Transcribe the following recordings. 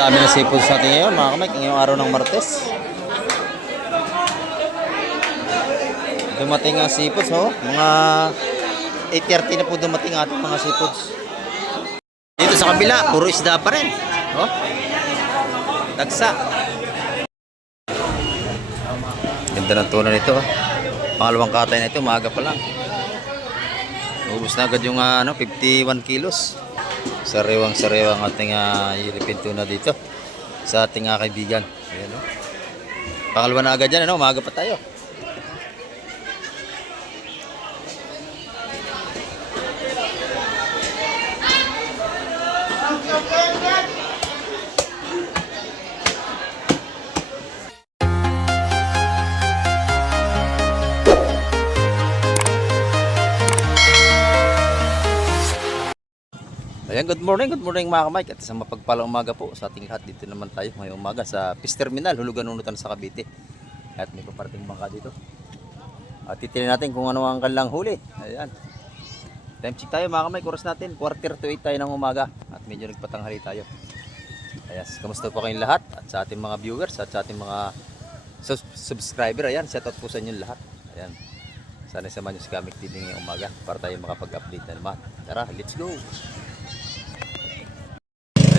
Dami na seafood sa atin ngayon mga kamay, ngayong araw ng Martes. Dumating ang seafoods, oh. Mga 8:30 na po dumating ating mga seafoods. Dito sa kabila, puro isda pa rin. Oh. Dagsa. Ganda ng tuna nito. Oh. Pangalawang katay na ito, maaga pa lang. Ubus na agad yung 51 kilos. Sariwang-sariwang ating Philippine tuna dito sa ating kaibigan. Ayan, oh. Pangalawa na agad yan, maaga pa tayo. Ayan, good morning mga kamay. At isang mapagpalang umaga po sa ating lahat. Dito naman tayo ngayong umaga sa Fish Terminal, Hulugan-Unutan sa Cavite. At may paparating bangka dito. At titingnan natin kung ano ang kanilang huli. Ayan. Time check tayo mga kamay. Oras natin 7:45 tayo ng umaga. At medyo nagpatanghali tayo. Ayan, kamusta po kayong lahat? At sa ating mga viewers at sa ating mga subscriber. Ayan, shoutout po sa inyo lahat. Ayan. Sana samahan nyo si Kamik TV ngayong umaga para tayo makapag-update na naman. Tara, let's go!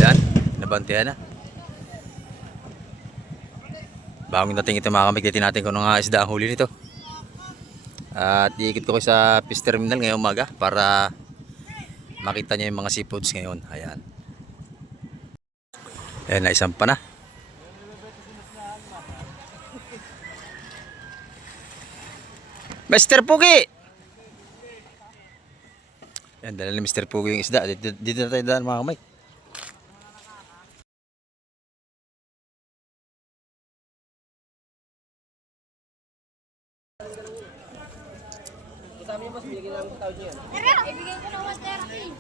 Ayan, nabantihan na. Bagong dating ito mga kamig, natin kung ano nga isda ang huli nito. At iikot ko sa Fish Terminal ngayong umaga para makita nyo yung mga seafoods ngayon. Ayan. Ayan, naisampa na. Mr. Pugi! Ayan, dala ni Mr. Pugi yung isda. Dito na tayo daan mga kamig. Sabi niya mas binigyan namin tawad niya. Ibigay ko ng 130.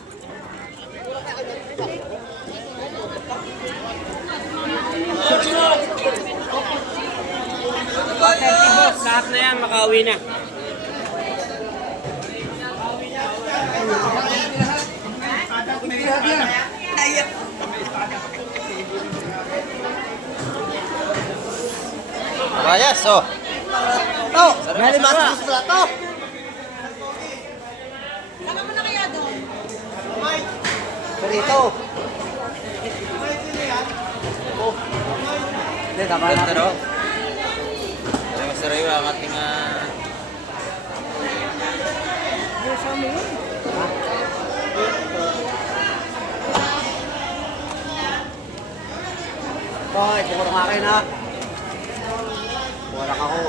Boss, lahat na yan, makauwi na. Bayas, oh. Oh, may limas sa plato. Saka mo na kaya doon? Perito. Hindi, tama na. Ganda, no? Sariwa ang ating Hoy, puro nga kayo na. Wala ka ko.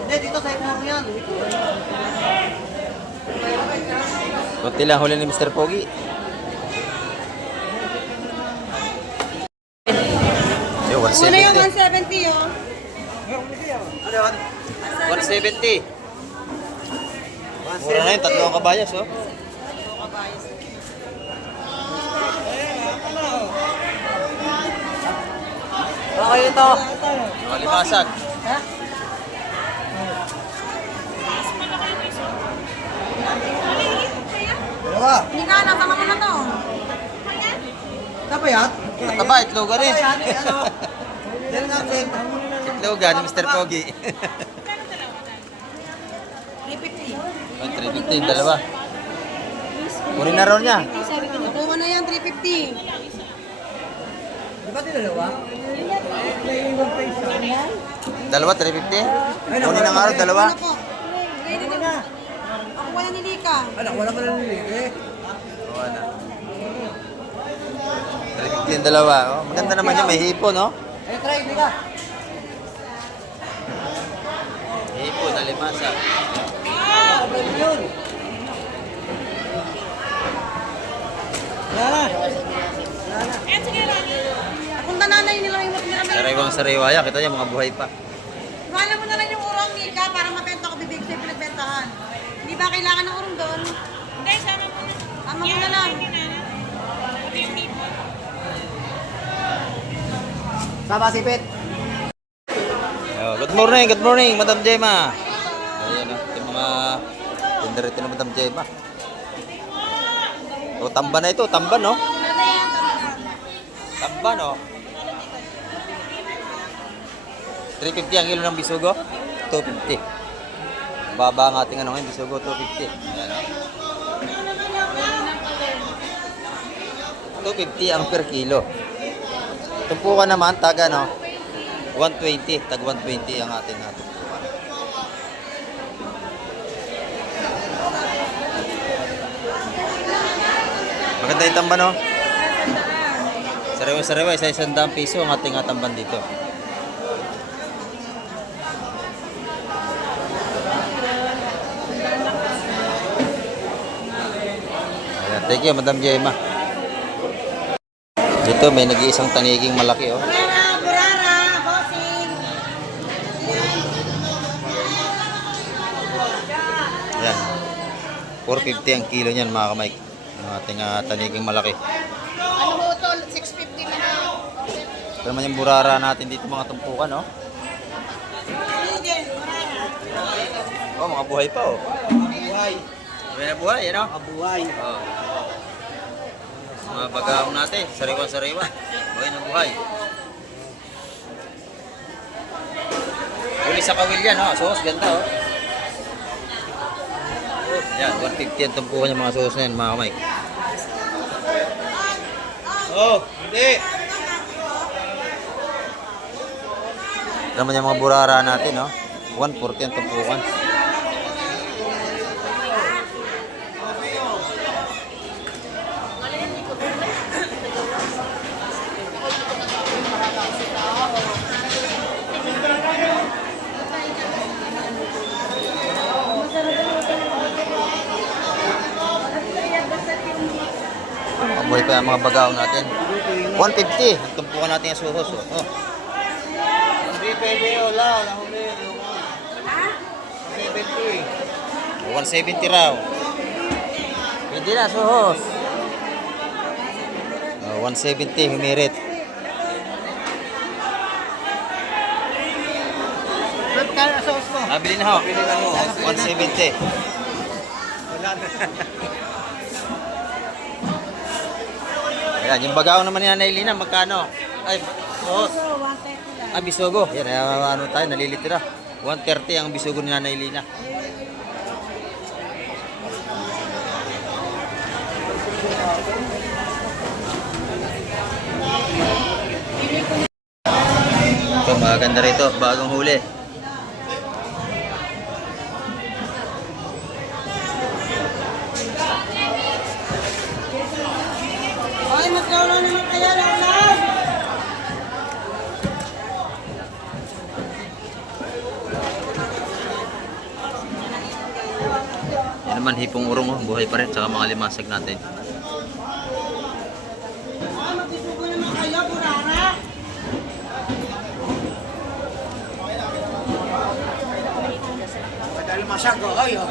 Hindi, dito sa ipuro yan. konti lang huli ni Mr. Pogi. Yo, Una yung 170. 170 oh. 170. Mura na yun, tatlong kabayas, oh. Okay ito. Malimasag. Dalawa. Hindi ka na, tama mo na to. Napayat? Mataba, itloga rin. Ano? Dalawa natin. Itloga ni Mr. Pogi. 350. 350, dalawa. Kunin na ron niya. Nakuha na yan, 350. Di ba dalawa? Dalawa, 350? Kunin na nga ron, dalawa. Ano po? Ready na. Ako wala ni Lika. Anak, wala pa lang nilili. Oo na. 350 yung dalawa. Oh, maganda naman yun, may hipo, no? Ay, try, hindi ka. Hipo, nalimasa. Yun. Yan na. Punta nanay nila yung nila. Sariwang sariwa yan, kita niya mga buhay pa. Wala mo na lang yung urong Lika para mabenta ko bibig sa pinagbentahan. Hindi ba kailangan ng urong doon? Hindi, sama mo na. Sama mo na lang. Sama sipit. Oh, Good morning, Madam Gemma. Ayan o, yung mga tinderito na Madam Gemma. O, tamban na ito, tamban no? Tamban no? 350 ang kilo ng bisugo? 250. Baba ang ating ano ngayon, bisugo, 250. Ayan o. 250 ang per kilo. Tumpukan naman, taga no? 120, tag 120 ang ating tumpukan. Maganda yung tamban no? Sariwa, isa 100 piso ang ating tamban dito. Ayan, thank you, Madam Gemma. Dito may nag-iisang taniging malaki oh. Burara, bossing. Ayan. 450 ang kilo niyan mga kamay. Ang ating taniging malaki. Ano ho to? 650 na na. Ito naman yung burara natin dito mga tumpukan oh. Sige, burara. Oh, mga buhay pa oh. Buhay. Buhay na buhay, ano? Abuhay. Oh. Mga bagaong natin, sariwa-sariwa. Buhay na buhay. Huli sa kawil yan, oh. Sauce, ganda, oh. Yan, 150 ang tumpukan yung mga sauce na yan, mga kamay. Oh, hindi. Ito naman yung mga burara natin, oh. 140 ang tumpukan. Mabuhay pa yung mga bagaong natin. 150 ang tumpukan natin yung suhos, oh. Oh. Hindi pwede, wala. Wala huli. 70. 170 raw. Pwede na, suhos. 170, humirit. Ba't kaya sauce mo? Bili na ho. 170. Wala na. Ayan, yung bagaong naman ni Nanay Lina, magkano? Ay, suhos. Ah, bisugo. Yan, ano tayo, nalilitira. 130 ang bisugo ni Nanay Lina. Ito, maganda rito. Bagong huli. Ay, magkaroon naman kaya lang lang. Yan naman, hipong urong. Oh. Buhay pa rin. Tsaka mga limasag natin. Ah, magsusubo naman kayo, burara. Dahil masyag, ay, oh.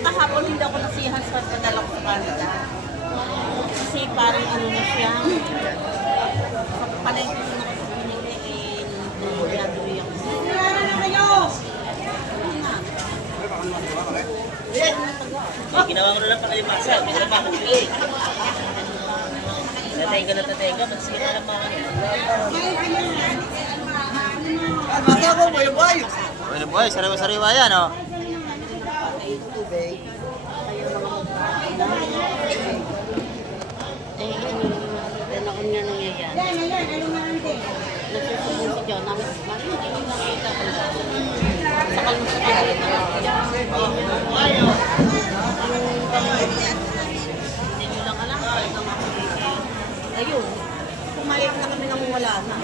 Kahapon hindi ako nasihan sa padala ko sa Canada. Kasi parang ano na siya. Palay ko na ako sa pinili eh. Nagdatuloy ako. Burara na kayo. Ginawa ko na lang pakalimasa. Hindi na makakapili. Natenga na tatenga. Magsige na lang mga Masa ko, buhay-buhay. Buhay na buhay. Sariwa-sariwa yan, oh. eh, dalakon niya nangyayari. Yan, yan, ano nga hindi. Nagsusubo si John. Hindi ko nakita ko lang. Sa kalmusat ko rin ako. Hindi nyo lang alam. Ayun. Pumayag na kami nang wala na.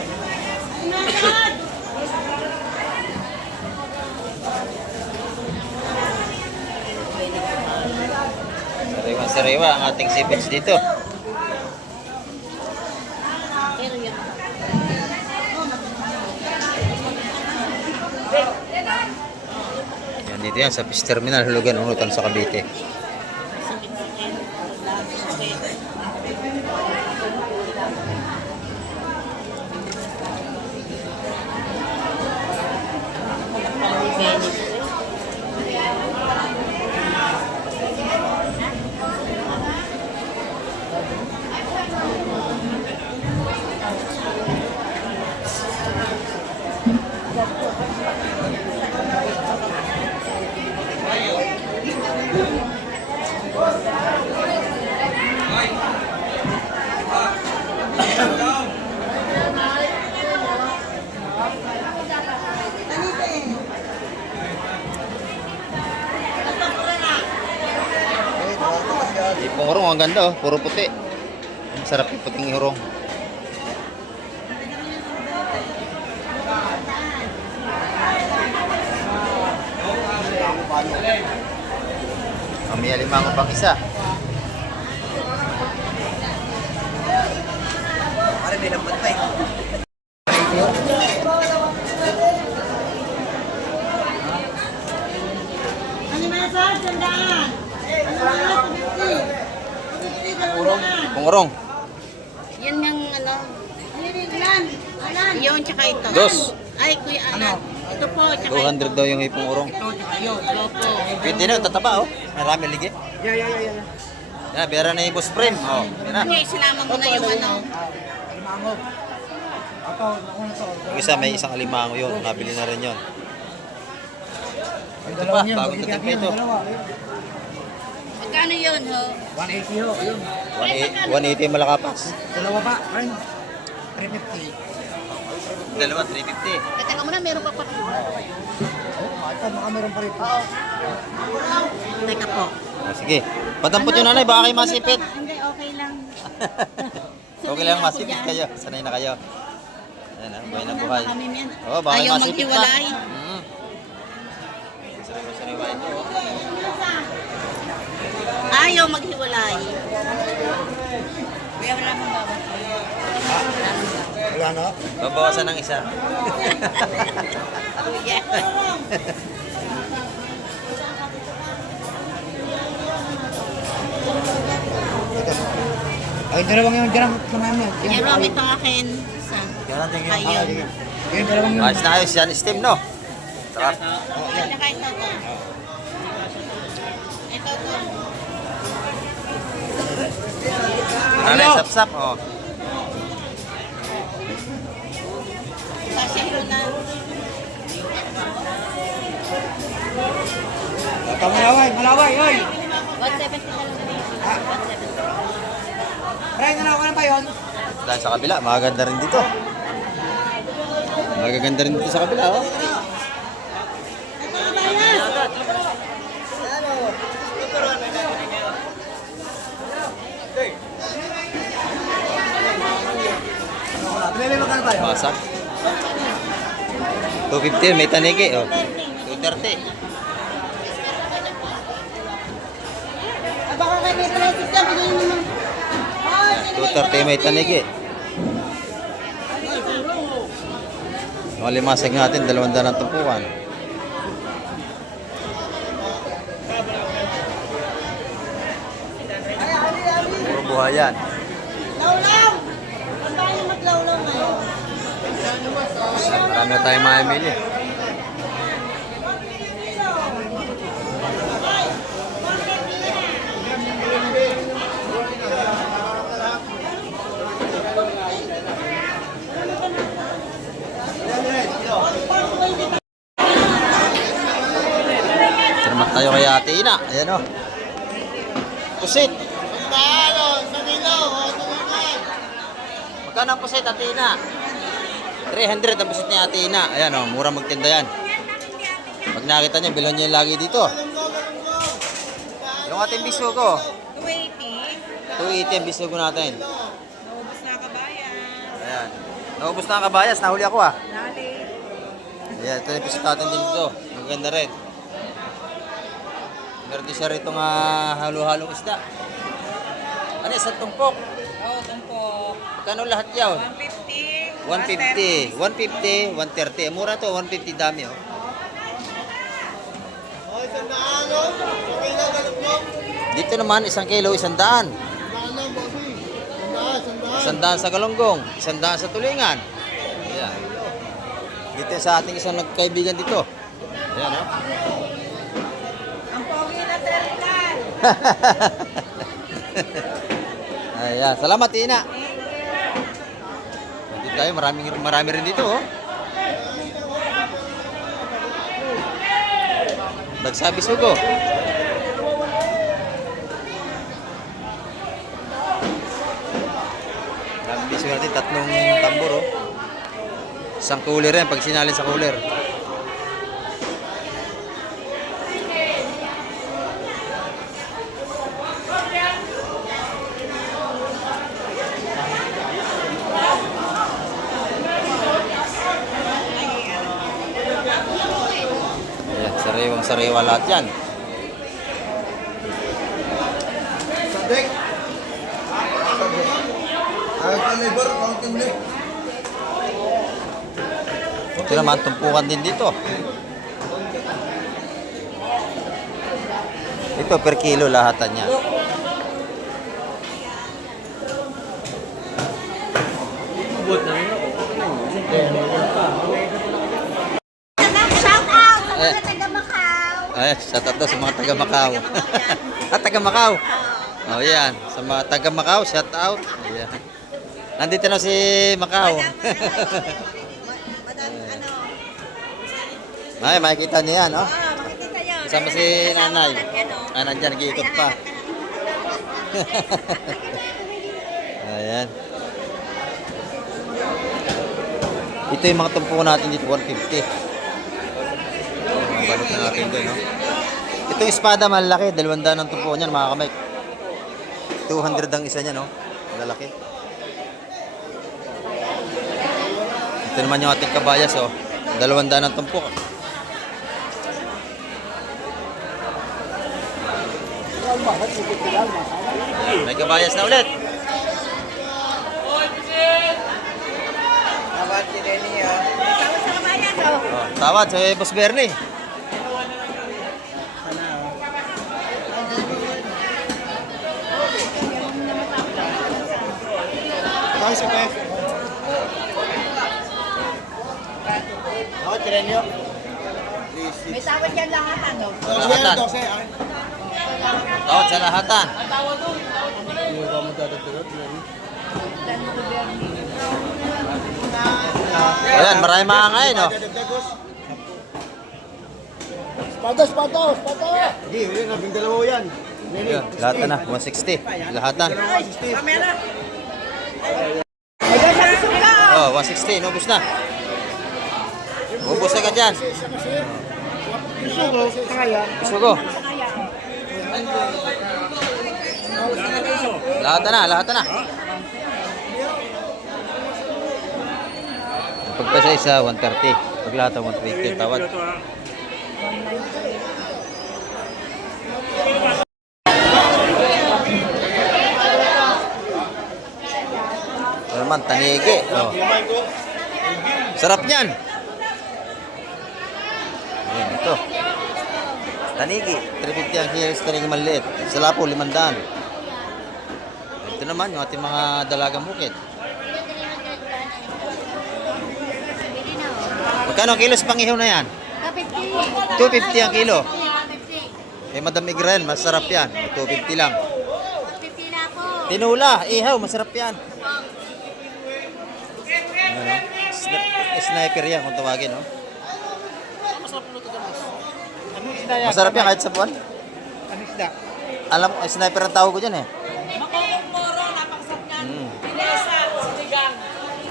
Sariwa-sariwa ang ating seafoods dito. Pero yan. Yan dito yan sa Fish Terminal, Hulugan, Unutan sa Cavite. urong, ang ganda oh. Puro puti. Masarap yung puting urong. May alimango pang isa. Parang may lambat pa eh. Ano na sa sandaan? Kung urong. Yan yung ano, Alan. yun tsaka ito. Dos. Ay, Kuya Alan. Ito po, tsaka 200 daw yung hipong urong. Opo. Pwede na, tataba oh. Marami ligi. Yeah. Yan, bera na yung boss frame. Oh, yan na. Kuya, isinama mo na yung ano. Alimango. Ito, nakuha to. Yung isa, may isang alimango yun. Nabili na rin yun. Ay, Ito dalawa pa, niyan, bagong bigyan dating pa niyan, ito. dalawa. Magkano yun, ho? 180 ho, ayun. 180 malakapas. Dalawa pa, ayun. 350. Dalawa, 350. Teka muna, meron pa pa. Oh, ito, baka meron pa rin. Teka po. Oh, sige. Patampot yung nanay, baka kayo masipit. Hindi, okay lang. Okay lang, masipit kayo. Sanay na kayo. Ayan na, buhay na buhay. Kami yan. Oo, baka kayo Ayaw masipit pa. maghiwalay. Sariwa ito. oh. Ayaw maghiwalay. Kuya, wala mong bawas. Wala na? Babawasan ng isa. Kuya. Ay, dalawang yung dyan sa namin. Meron ito akin. Isa. Yan natin yun. Ayun. Yung dalawang yung... Ayos na ayos yan, steam no? Sarap. Tsaka ito to. Ito to. Nanay, sap-sap. Oh. Kasi ito na. Ito, malaway, oy! 170 na lang. 170. Ray, nalawa ka na ba yun? Dahil sa kabila, magaganda rin dito. Magaganda rin dito sa kabila, oh. Pinili mo ka na ba yun? Masak. 250, may tanigi, oh. 230. Baka kay may prices na, bigyan mo naman. 230 may tanigi. Mga limasag natin, 200 ang tumpukan. Puro buhayan. Lawlaw! Ang tayo maglawlaw ngayon. Marami na tayong mamili. Salamat tayo kay Ate Ina. Ayan o. Pusit. Magkano ang pusit, Ate Ina? 300 ang pusit ni Ate Ina. Ayan o, mura magtinda yan. Pag nakita niyo, bilhan niyo yung lagi dito. Yung ating bisugo. 280 ang bisugo natin. Naubos na kabayan. Ayan. Naubos na ang kabayas. Nahuli ako ah. Dali. Ayan, ito yung pusit natin din dito. Maganda rin. Meron din siya rito nga halo-halong isda. Ano, isang tumpok. Oo, tumpok. Kano lahat yaw? 150. 150, 130. Mura to, 150 dami oh. Dito naman, 1 kilo, 100. 100 sa galonggong, 100 sa tulingan. Ayan. Dito sa ating isang nagkaibigan dito. Ayan oh. Ang pogi na terminal. Ayan, salamat Ina. Dito tayo, marami rin dito oh. Nagsabi sugo. Marami bisugo natin, 3 tambor oh. Isang cooler yan, pag sinalin sa cooler. sariwa lahat yan. Sabik. Ayaw ka labor, kaunti muli. Ito naman, tumpukan din dito. Ito per kilo lahatan niya. Shout out sa Eh. mga taga Macau. Ay, shout out daw sa mga taga Macau. Taga Macau. Oh, yan. Sa mga taga Macau, shout out. Ayan. Nandito na si Macau. Ay, makikita niya yan, oh. Makikita nyo. Kasama si nanay. Ah, nandyan, nag-iikot pa. Ayan. Ito yung mga tumpukan natin dito, 150. Balot na natin doon, no? Itong espada malaki, 200 ang tumpukan niyan, mga kamay. 200 ang isa niya, no? Lalaki. Ito naman yung ating kabayas, oh. 200 ang tumpok. May kabayas na ulit. Tawad si Denny, ah. Oh, tawad sa Boss Bernie. Tawad si Pef. Tawad si Denny, oh. May tawad yan lahat, ano? Lahatan. Tawad sa lahatan. Ayan, marami mga ngayon, oh. Spatos! Hindi, yun, nabing dalawa yan. Ayan, lahatan na, 160. Lahatan. Oh, 160, inubos na. Ubus na ka dyan. Gusto ko. Lahatan na. Pagpasa isa, 130. Paglata, 120. Tawad. Ito naman, tanigi. Oh. Sarap niyan. Ayan, ito. Tanigi. 350 ang kilo sa tanigi maliit. Sa lapo, 500. Ito naman, yung ating mga dalagang bukid. Magkano ang kilo sa pangihaw na yan? 250 ang kilo. Eh, Madam Igran, masarap yan. 250 lang. Tinula, ihaw, masarap yan. Ano, sniper yan kung tawagin, no? Masarap yan kahit sa buwan. Ano isda? Alam ko, sniper ang tawag ko dyan, eh. Makongong moro, napaksap niyan. Pinesa, sinigang.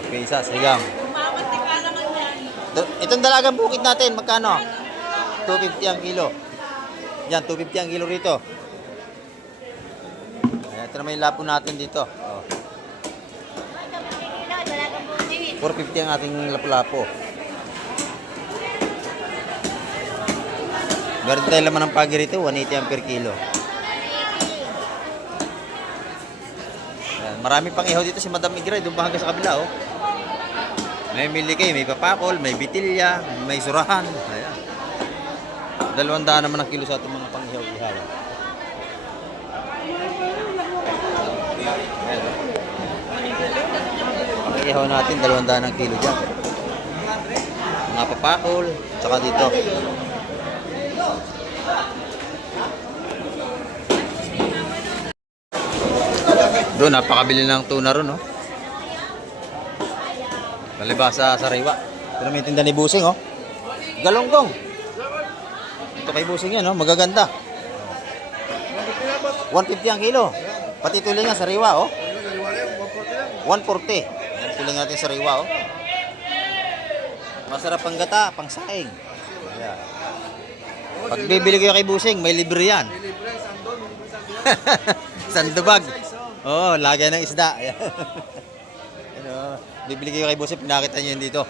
Pisa, sigang. Mamantika naman yan. Itong dalagang bukid natin, magkano? 250 ang kilo. Yan, 250 ang kilo rito. Ayan, ito naman yung lapo natin dito. Oh. 450 ang ating lapo-lapo. Meron tayo laman ng pagi rito, 180 ang per kilo. Ayan, marami pang ihaw dito si Madam Igray, doon ba hanggang sa kabila, oh. May milikay, may papakol, may bitilya, may surahan. Ayan. 200 naman ang kilo sa ating mga panghihaw-ihaw. Pang-ihaw natin, 200 ang kilo dyan. Mga papakol, tsaka dito. Doon, napakabili ng tuna ron, oh. Palibasa sa sariwa. Ito naman yung tinda ni Busing, oh. Galonggong. Ito kay Busing yan, oh. Magaganda. 150 ang kilo. Pati tuloy nga sariwa, oh. 140. Yan tuloy natin sariwa, oh. Masarap pang gata, pang saing. Ayan. Pag bibili kayo kay Busing, may libre yan. Sandubag. Oo, lagay ng isda. Ayan. Ano, bibili kayo kay Busing, pinakita niyo yun dito.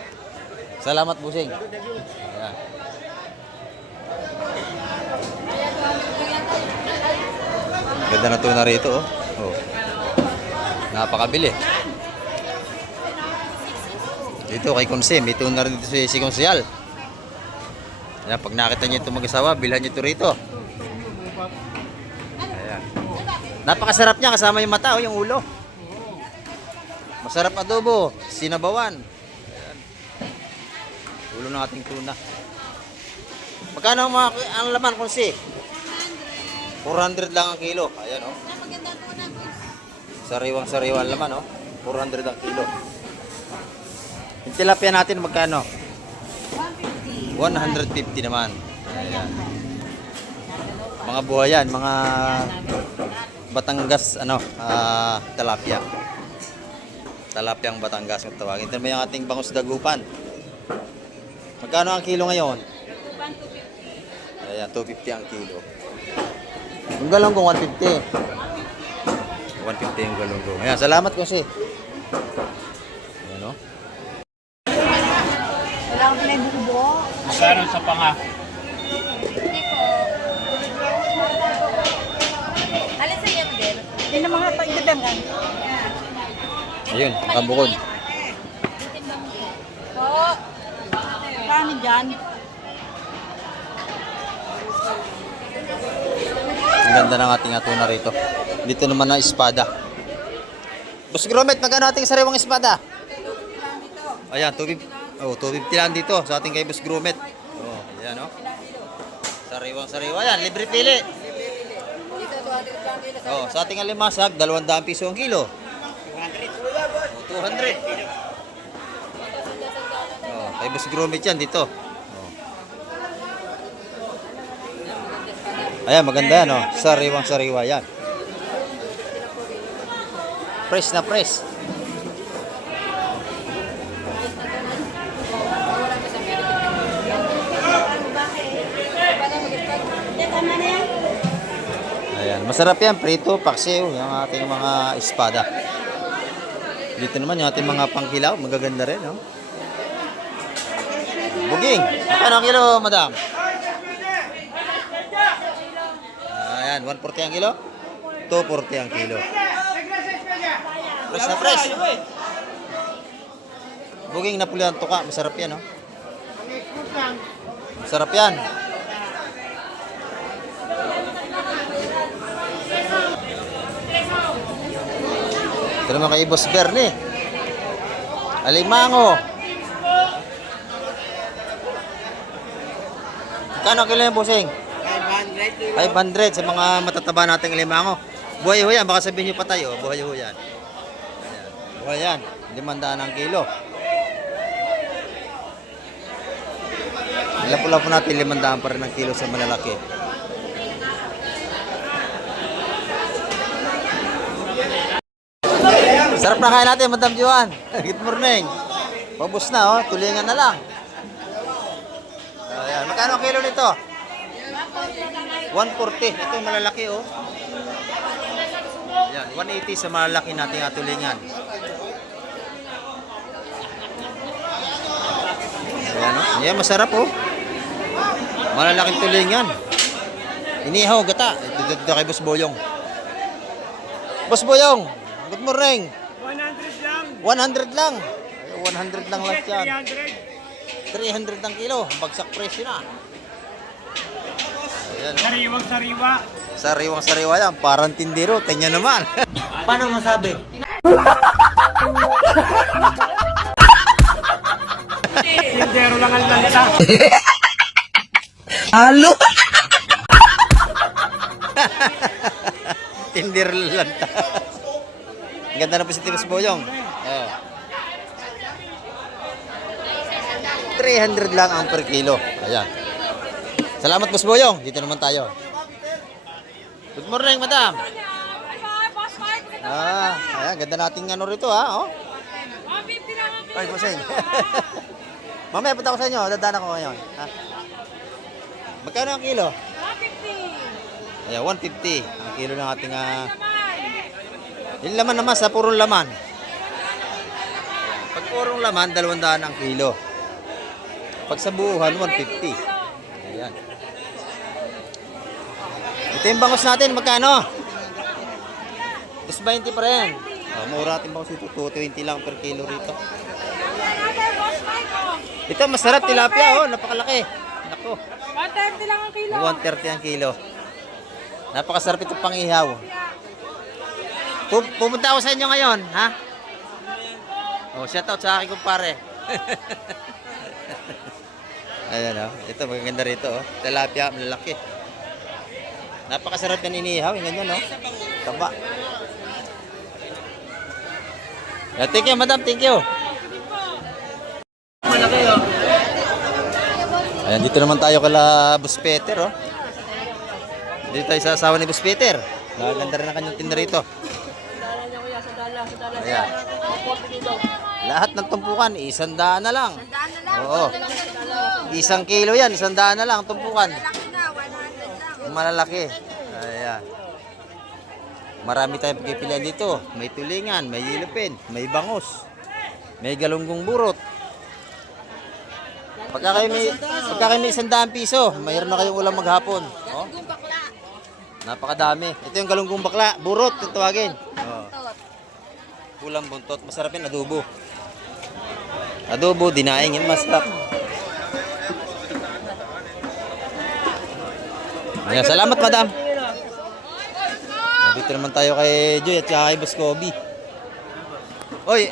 Salamat, Busing. Ayan. Ganda na tuna rito, oh. Oh. Napakabili. Dito kay Konse, may tuna rin dito si Konsyal. Ayan, pag nakita niyo ito mag-asawa, bilhan niyo ito rito. Ayan. Napakasarap niya kasama yung mata, oh, yung ulo. Masarap adobo, sinabawan. Ayan. Ulo ng ating tuna. Magkano ang laman, Konse? 400 lang ang kilo. Ayan, oh. Sariwang-sariwa ang laman, oh. 400 ang kilo. Yung tilapia natin magkano? 150 naman. Ayan. Mga buhay yan, mga Batangas, tilapia. Talapiang Batangas kung tawagin. Ito naman yung ating bangus dagupan. Magkano ang kilo ngayon? Ayan, 250 ang kilo. Yung galonggong 150. 150 yung galonggong. Ayan, salamat kasi. Ayan, oh. Wala akong pinagbubo. Magkano sa panga? Alis sa iyo, Miguel. Hindi na mga pagdadangan. Ayun, kabukod. Oo. Kami dyan. Ang ganda ng ating atuna rito. Dito naman na espada. Boss Gromet, magkano ating sariwang espada? Ayan, 250. Oh, 250 lang dito sa ating kay Boss Gromet. Oh, ayan, oh. Sariwang-sariwa yan, libre pili. Oh, sa ating alimasag, 200 piso ang kilo. 200. Oh, kay Boss Gromet yan dito. Oh. Ayan, maganda yan, oh. Sariwang-sariwa yan. Fresh na fresh. Ayan, masarap yan, prito, paksiw, yung ating mga espada. Dito naman yung ating mga pangkilaw, magaganda rin, no? Buging, magkano ang kilo, madam? Ayan, 140 ang kilo? 240 ang kilo. Fresh na fresh. Buging na puli ang tuka, masarap yan, no? Masarap yan. Ito naman kay Boss Bernie. Alimango. Kano kilo yung busing? 500 sa mga matataba nating alimango. Buhay ho yan. Baka sabihin nyo patay. Oh. Buhay ho yan. Ayan. Buhay yan. 500 ang kilo. Lapo-lapo natin 500 pa rin ang kilo sa malalaki. Sarap na kain natin, Madam Joan. Good morning. Pabos na, oh. Tulingan na lang. Ayan. Magkano ang kilo nito? 140. Ito yung malalaki, oh. Ayan. 180 sa malalaki nating tulingan. Ayan, oh. Ayan, masarap, oh. Malalaking tulingan. Inihaw, gata. Ito kay Boss Boyong. Boss Boyong, good morning. 100 lang. 100 lang lahat yan. 300 ang kilo. Bagsak presyo na. Ayan. Sariwang-sariwa. Sariwang-sariwa yan. Parang tindero. Tingnan naman. Paano masabi? Tindero lang ang lalita. Halo! Tindero lang. Ang ganda na po si Boss Boyong. Oh. 300 lang ang per kilo. Ayan. Salamat, Boss Boyong. Dito naman tayo. Good morning, madam. Ayan, ganda nating ano rito, ha. Oh. Ay, Bossing. Mamaya punta ko sa inyo. Dadaan ako ngayon. Ha? Magkano ang kilo? 150. Ayan, 150 ang kilo ng ating yung laman naman sa purong laman. Pag purong laman, 200 ang kilo. Pag sa buuhan, 150. Ayan. Ito yung bangus natin, magkano? 220 pa rin. Oh, mura ating bangos ito. 220 lang per kilo rito. Ito, masarap tilapia. Oh, napakalaki. Nako. 130 lang ang kilo. 130 ang kilo. Napakasarap ito pang ihaw. Pupunta ako sa inyo ngayon, ha? Oh, shout out sa akin kumpare. Ayan, oh. Ito, magaganda rito, oh. Tilapia, malalaki. Napakasarap yan inihaw, yung ganyan, oh. Taba. Yeah, thank you, madam. Thank you. Malaki oh. Ayan, dito naman tayo kala Boss Peter, oh. Dito tayo sa asawa ni Boss Peter. Nakaganda rin ang kanyang tinda rito. Ayan. Lahat ng tumpukan, 100 na lang. Oo. 1 kilo yan, 100 na lang tumpukan. Malalaki. Ayan. Marami tayong pagpipilian dito. May tulingan, may yellow may bangos, may galunggong burot. Pagka kayo may 100 piso, mayroon na kayong ulam maghapon. Oh. Napakadami. Ito yung galunggong bakla, burot kung tawagin. Oh. Ulam buntot, masarap yan, adobo. Adobo, dinaing, yan masarap. Ayan, salamat madam. Dito naman tayo kay Joy at kay Boss Kobe. Oy!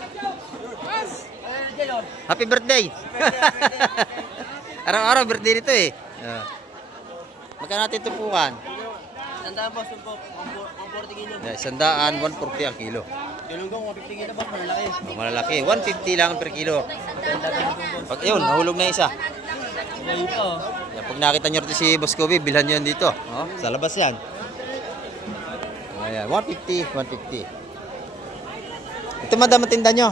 Happy birthday! Araw-araw birthday nito eh. Magkano natin tumpukan? 100 boss, tumpok. 140 kilo. 100, 140 ang kilo. Galunggong 150 kilo boss, malalaki. Oh, malalaki, 150 lang per kilo. Pag yun, nahulog na isa. Ngayon po. Yan, pag nakita nyo rin si Boss Kobe, bilhan nyo yan dito. Oh, sa labas yan. Ayan, 150, 150. Ito madam, matinda nyo.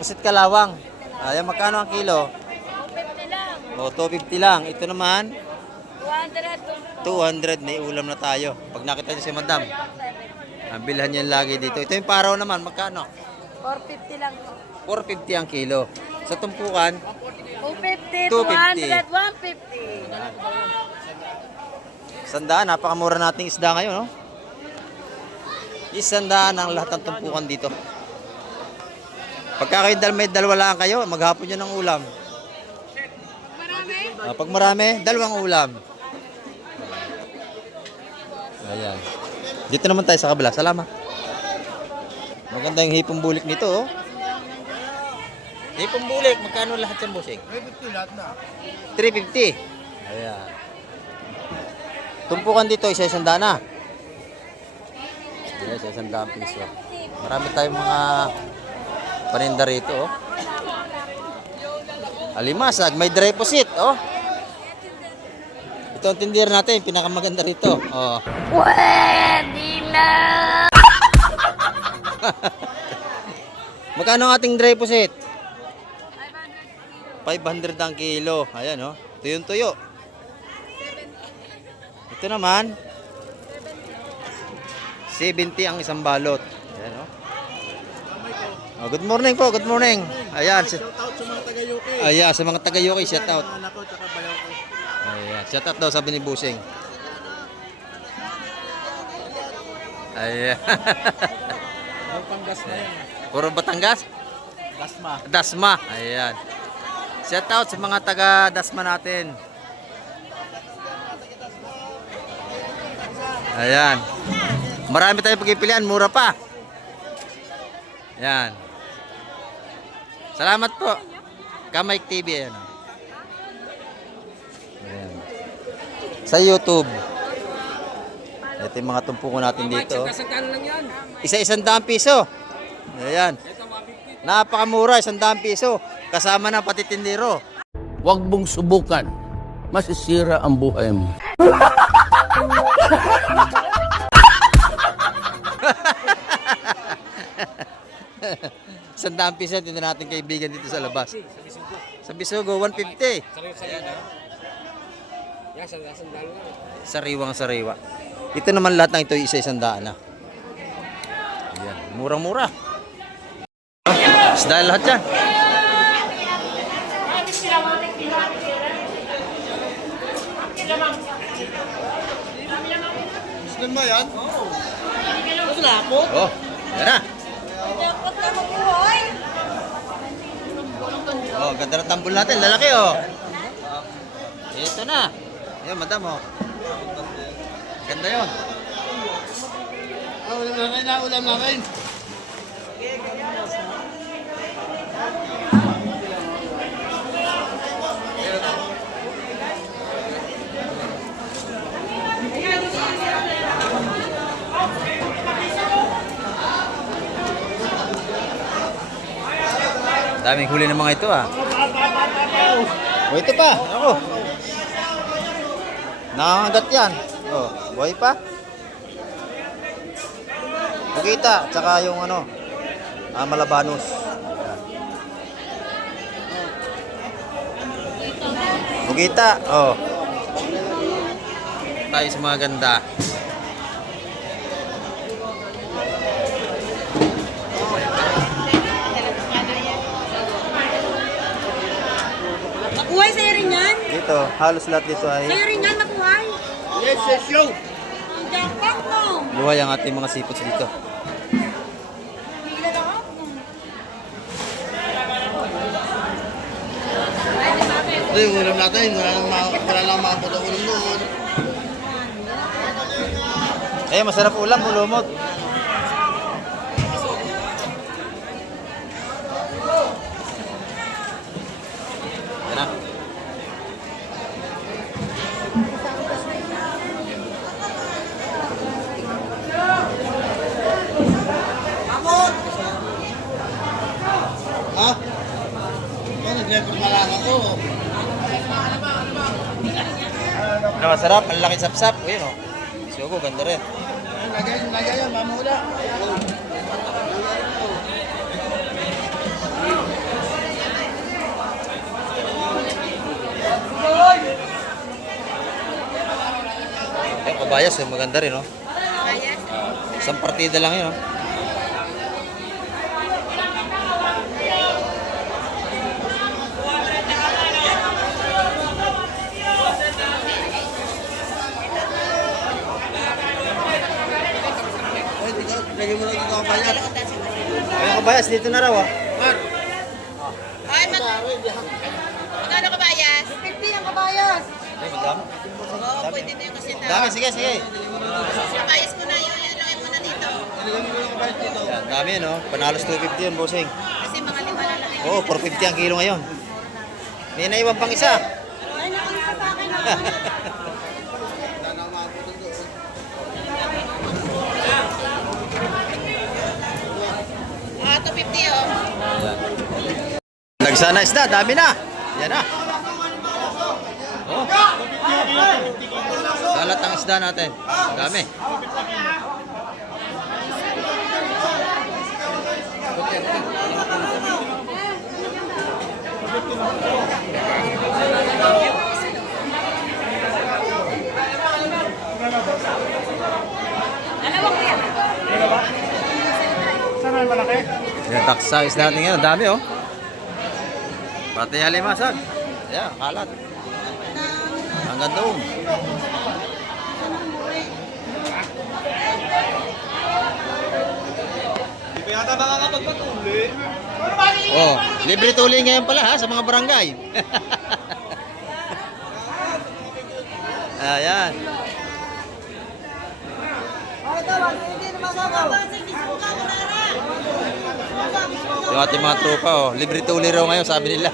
Pusit kalawang. Ayan, magkano ang kilo? 250 lang. O, 250 lang. Ito naman, 200. 200. May ulam na tayo. Pag nakita nyo si madam, bilhan nyo yan lagi dito. Ito yung paraw naman, magkano? 450 lang. 450 ang kilo. Sa tumpukan, 250, 250. 200, 150. Sandaan, napakamura nating isda ngayon, no? Isandaan ang lahat ng tumpukan dito. Pagka kayo may dalawa lang kayo, maghapon nyo ng ulam. Pag marami, dalawang ulam. Ayan. Dito naman tayo sa kabila. Salamat. Maganda yung hipong bulik nito, oh. Hipong bulik, magkano lahat yan, bossing? 350 lahat na. 350. Ayan. Tumpukan dito, isa-isang na. Yes, isa-100 piso. Marami tayong mga paninda rito, oh. Alimasag, may deposit, oh. Ito ang tindir natin, pinakamaganda rito. Oh. Pwede na! Magkano ang ating deposit? 500 ang kilo. Ayan, oh. Tuyong-tuyo. Ito naman 70 ang isang balot. Ayan, oh. Oh, good morning po, good morning. Ayan, Shout out sa mga taga-UK. ayan sa mga taga-UK, shout out. Anak ko, tsaka bayaw ko. Ayan, shout out daw sabi ni Busing. Ayan. Ang panggas na yan. Puro Batangas? Dasma. Dasma. Ayan. Shout out sa mga taga Dasma natin. Ayan. Marami tayong pagpipilian, mura pa. Ayan. Salamat po. Kamay TV. Ayan. Ayan. Sa YouTube. Ito yung mga tumpuko natin dito. Isa-100 piso. Ayan. Napakamura, 100 piso. Kasama na pati tindero. Huwag mong subukan. Masisira ang buhay mo. Sandaan piso, tinda natin kaibigan dito sa labas. Sa Bisugo, 150. Sariwang sariwa. Ito naman lahat ng ito, isa-100 na. Ayan, murang-mura. Dahil lahat yan. Muslim ba yan? Oo. Mas lapot. Oh, yan na. Dapat ka mabuhay. Oh, ganda ng tambol natin. Lalaki, oh. Ito na. Ayan, madam, oh. Ganda yun. Ulam na rin. Daming huli ng mga ito, ah. Oh, ito pa. Ako. Nakakagat yan. Oh, buhay pa. Bugita, tsaka yung ano, malabanos. Bugita, oh. Tayo sa mga ganda. Mabuhay sa'yo rin yan? Dito, halos lahat dito ay Sa'yo rin yan, mabuhay? Yes, yes, yo. Jackpot mo. buhay ang ating mga seafoods dito. Hilan ako. Ito yung ulam natin. Wala lang makapot ang ulam doon. Eh, masarap ulam, lumot. Yan na. Ha? Nag-level na lang ako. Ano, masarap, ang laki sapsap. Ayun, oh. Sugo, ganda rin. Lagay yan, mamula. Eh, kabayas, oh, maganda rin, oh. Isang partida lang yun, oh. Lagay mo lang dito ang bayat. Ayun, kabayas, dito na raw, ah. Ay, magkano ka bayas? 50 ang kabayas. Ay, madami. Oo, pwede na yung kasi Dami, sige, sige. Bayas ko na yun. Ilagay mo na dito. Lagay mo lang ang bayat dito. Yan, dami, no? Panalos 250 yun, bossing. Kasi mga lima na lang. Oo, 450 ang kilo ngayon. May naiwan pang isa. Ay, nakalista sa akin naman. Ah, 250 oh. Nagsana isda, dami na. Yan na. Oh. Kalat ang isda natin. Dami. Yan, taksa isda natin ngayon. Dami, oh. Pati halimasag. Yan, kalat. Hanggang doon. Di pa yata makakapagpatuli. Oh, libre tuloy ngayon pala ha sa mga barangay. Ayan. Yung ating mga tropa, oh, libre tuloy raw ngayon, sabi nila.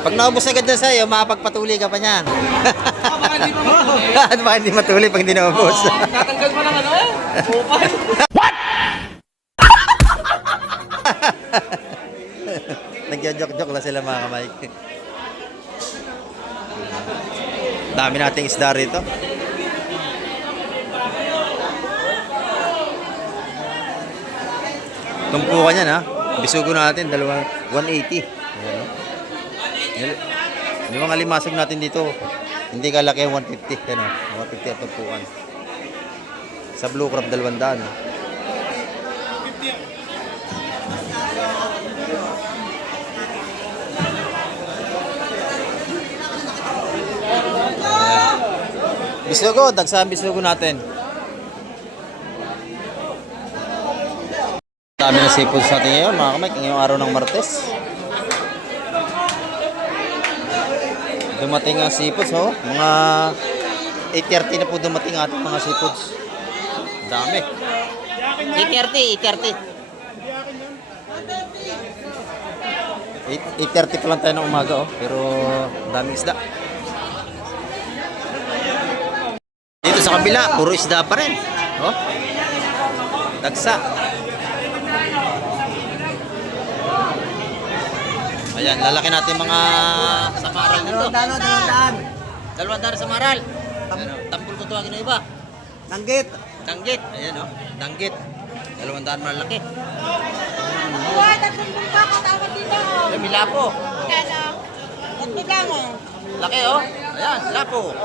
Pag naubos agad na sa'yo, makapagpatuloy ka pa niyan. Baka hindi matuloy pag hindi naubos. Tatanggal mo lang ano eh. Upay. Nagya-joke-joke lang sila mga kamay. Dami nating isda rito. Tumpukan yan ha. Bisugo natin, 180. Ayan, oh. Yung mga limasag natin dito, hindi kalaki 150. Ano, 150 at tumpukan. Sa Blue Crab, 200. Bisugo, dagsahan bisugo natin. Dami na seafood sa atin ngayon, mga kamay, ngayong araw ng Martes. Dumating ang seafoods, oh. Mga 8:30 na po dumating ating mga seafoods. Dami. 8:30. 8:30 pa lang tayo ng umaga, oh. Pero daming isda. Dito sa kabila, puro isda pa rin. Oh. Dagsa. Ayan, lalaki natin mga samaral nito. Dalawang daan sa maral. Tampol ko tuwagin ng iba. Tanggit. Tanggit. Ayan, oh. Tanggit. 200 malaki. Uy, tatlong bungka, katawad dito. Ay, may lapo. Kaya, tatlo lang oh. Laki, oh. Ayan, lapo.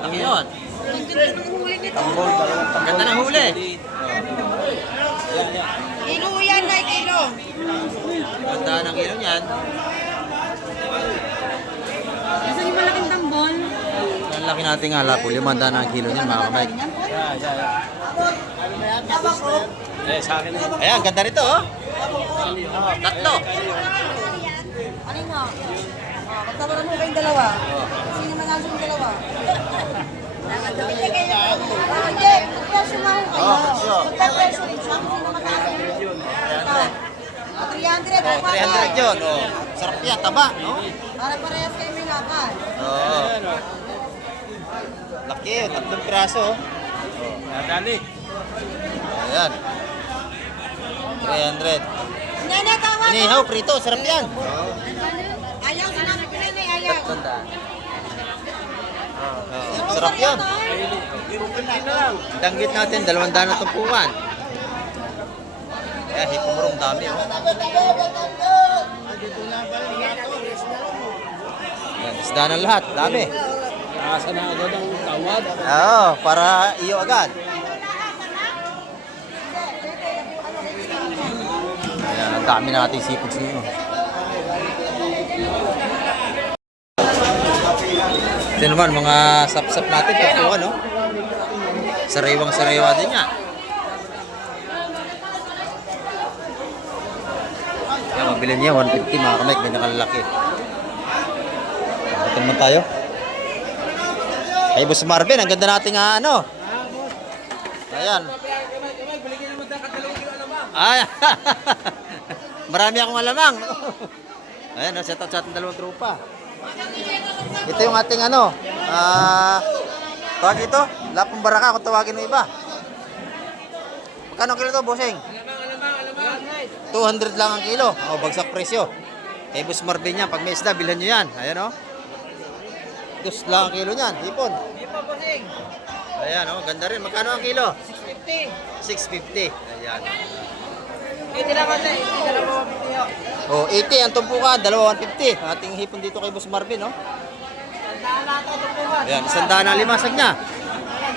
Laki yun. Ang ganda ng huli nito. Ganda ng huli. Kilo yan, na kilo. Ganda ng kilo niyan. Gusto niyo malaking tambol? Ang laki natin nga lapo. 500 ng kilo niyan, mga kamay. Ayan, ganda nito, oh. Tatlo. Ano mo? Magtawaran mo kayong dalawa. Sino manalo yung dalawa? Hindi, magpresyo mo kayo. Magpresyo rin siya kung sino matalo. 300. 300 yun, oh. Sarap yan, taba, no? Para parehas kayo may lakad. Oo. Laki, 3 piraso, oh. Nadali. Ayan. 300. Nene, tawag. Inihaw, prito, sarap yan. Ayaw, sinabi ko nene, ayaw. Sarap yan. Danggit natin, 200 na tumpukan. Kaya hipumurong dami, oh. Yan, isda ng lahat, dami. Asa na agad ang tawad. Oo, para iyo agad. Ayan, ang dami natin seafood ngayon. Ito naman, mga sap-sap natin, kaptuan, no? Sariwang-sariwa din niya. Yan, mabili niya, 150 mga kamay, ganyan kalalaki. Ito naman tayo. Ay, Boss Marvin, ang ganda nating ano. Ayan. Ay, marami akong alamang. Ayan, set out sa ating dalawang tropa. Ito yung ating ano, tawag ito, lapong baraka kung tawagin ng iba. Magkano kilo to, bossing? 200 lang ang kilo. O, bagsak presyo. Kay Boss Marvin yan, pag may isda, bilhan nyo yan. Ayan, o. 2 lang ang kilo niyan, hipon. Ayan, o, ganda rin. Magkano ang kilo? 650. 650. Ayan. 80 lang kasi, 80 lang mo 50. O, 80 ang tumpukan, 150. Ating hipon dito kay Boss Marvin, o. Ayan, 100 ang limasag niya. Ayan,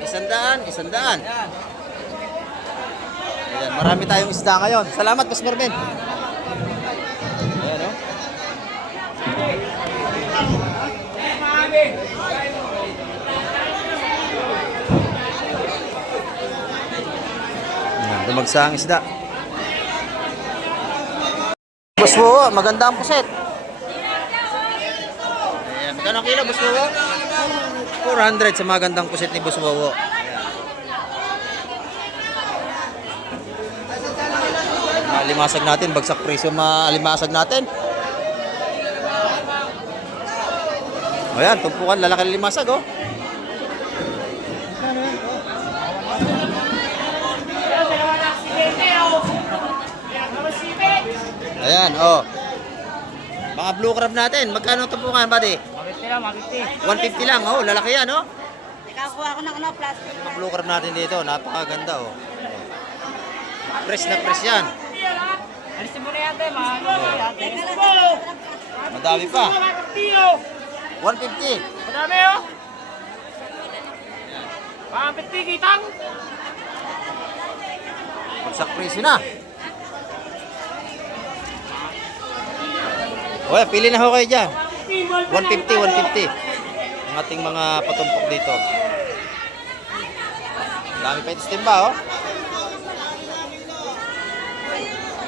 100. Ayan, marami tayong isda ngayon. Salamat, Boss Marvin. Ayan, o. Ayan, dumagsa ang isda. Boss Wowo, maganda ang puset. Ayan, magkano ang kilo, Boss Wowo? 400 sa magandang puset ni Boss Wowo. Malimasag natin, bagsak presyo malimasag natin. Ayan, tumpukan, lalaki ng limasag, oh. Ayan, oh. Mga blue crab natin, magkano tumpukan, buddy? 150 lang, 150 lang, oh, lalaki yan, oh. Ikakuha ko ng ano, plastic. Mga blue crab natin dito, napakaganda, oh. Fresh na fresh yan. Alisin mo na yan, te, mga Madami pa. 150. Madami, oh. Mga 50 kitang. Bagsak presyo na. O yan, pili na ho kayo dyan. 150, 150. Ang ating mga patumpok dito. Dami pa ito timba, oh.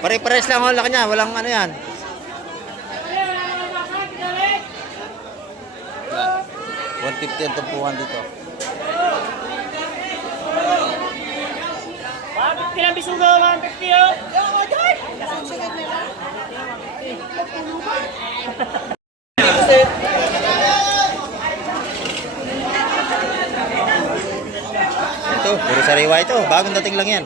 Pare-pares lang ho, laki niya. Walang ano yan. Yan. 150 ang tumpukan dito. Ito, puro sariwa ito. Bagong dating lang yan.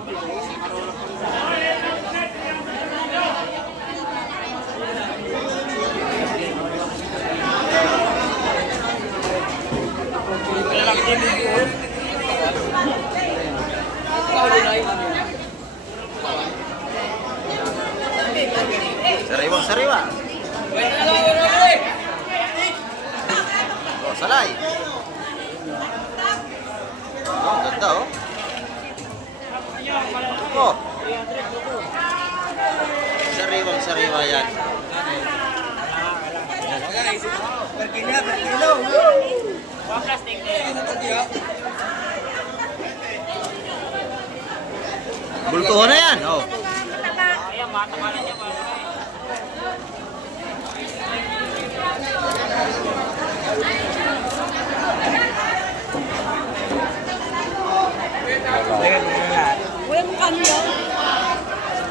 Sariwang sariwa. Oh, salay. Oh, ganda oh. Oh. Sariwang sariwa yan. Bultuhan na yan. Oh. Kuya, mukha mo yun.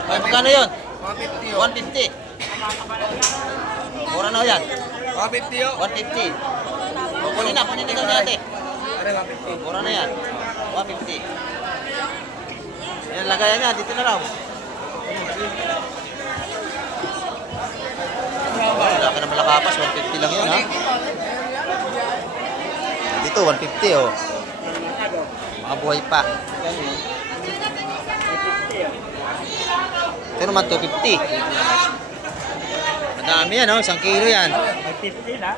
Ay, magkano yun? 150. Mura na ho yan. 150 yun. 150. Kunin na, kunin ikaw natin. Mura na yan. 150. Yan, lagayan niya. Dito na raw. Wala ka na malakapas. 150 lang yun, ha? Dito, 150, oh. Mga buhay pa. Ito naman, 250. Madami yan, oh. 1 kilo yan. 50 na?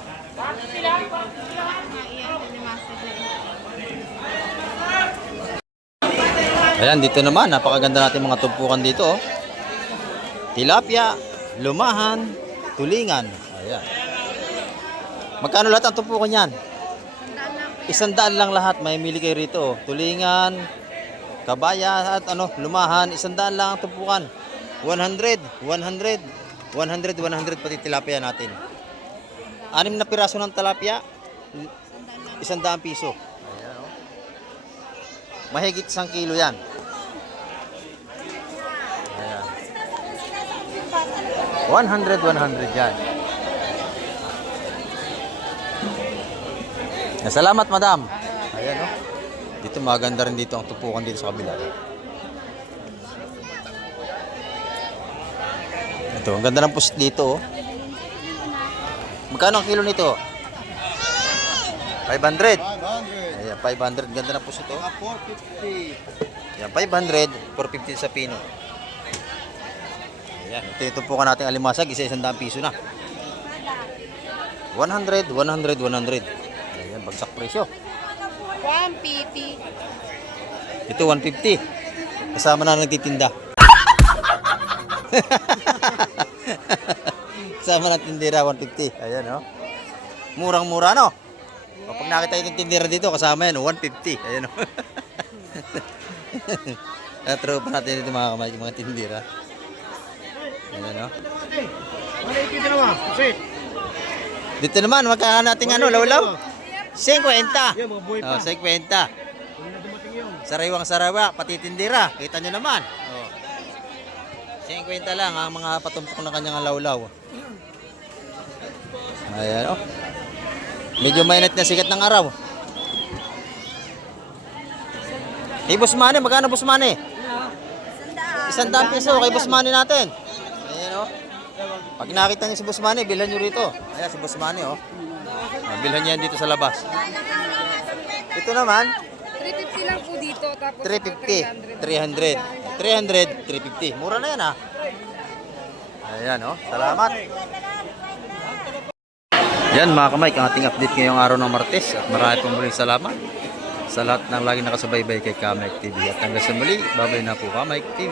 Ayan, dito naman, napakaganda natin mga tumpukan dito, oh. Tilapia, lumahan, tulingan. Ayan. Magkano lahat ang tumpukan yan? 100 lang lahat, may mili kayo rito, oh. Tulingan, kabaya at ano, lumahan, 100 lang ang tumpukan. 100, 100, 100 pati tilapia natin. 6 na piraso ng tilapia, 100 piso. Ayan, oh. Mahigit 1 kilo yan. Ayan. 100 yan. Salamat, madam. Ayan, oh. Dito maganda rin dito ang tupukan dito sa kabila. Ito, ang ganda ng pusit dito, oh. Magkano ang kilo nito? 500. Ayan, 500. Ganda ng pusit, oh. 450. Ayan, 500. 450 sa pino. Ayan, ito tupukan natin alimasag. Isa 100 piso na. 100, 100, 100. Ayan, bagsak presyo. 150. Ito 150. Kasama na nagtitinda. Kasama na tindera 150. Ayan, oh. Murang-mura, no? Kapag nakita yung tindera dito, kasama yan, 150. Ayan, oh. Tropa natin dito mga kamay, mga tindera. Ayan, oh. Dito naman, magkakaroon natin ano, lawlaw? 50. Oh, 50. Sariwang sarawa, pati tindera. Kita nyo naman. Oh. 50 lang ang mga patumpok na kanyang lawlaw. Ayan, oh. Medyo mainit na sikat ng araw. Kay Boss Manny, magkano Boss Manny? 100 piso kay Boss Manny natin. Ayan, oh. Pag nakita niyo si Boss Manny, bilhan niyo rito. Ayan si Boss Manny, oh. Bilhan niya dito sa labas. Ito naman, 350 lang po dito. Tapos 350, 300, 350. Mura na yan, ah. Ayan, oh. Salamat. Yan mga kamay, ang ating update ngayong araw ng Martes. At marami pong muling salamat sa lahat ng lagi nakasubaybay kay Kamek TV. At hanggang sa muli, babay na po Kamek TV.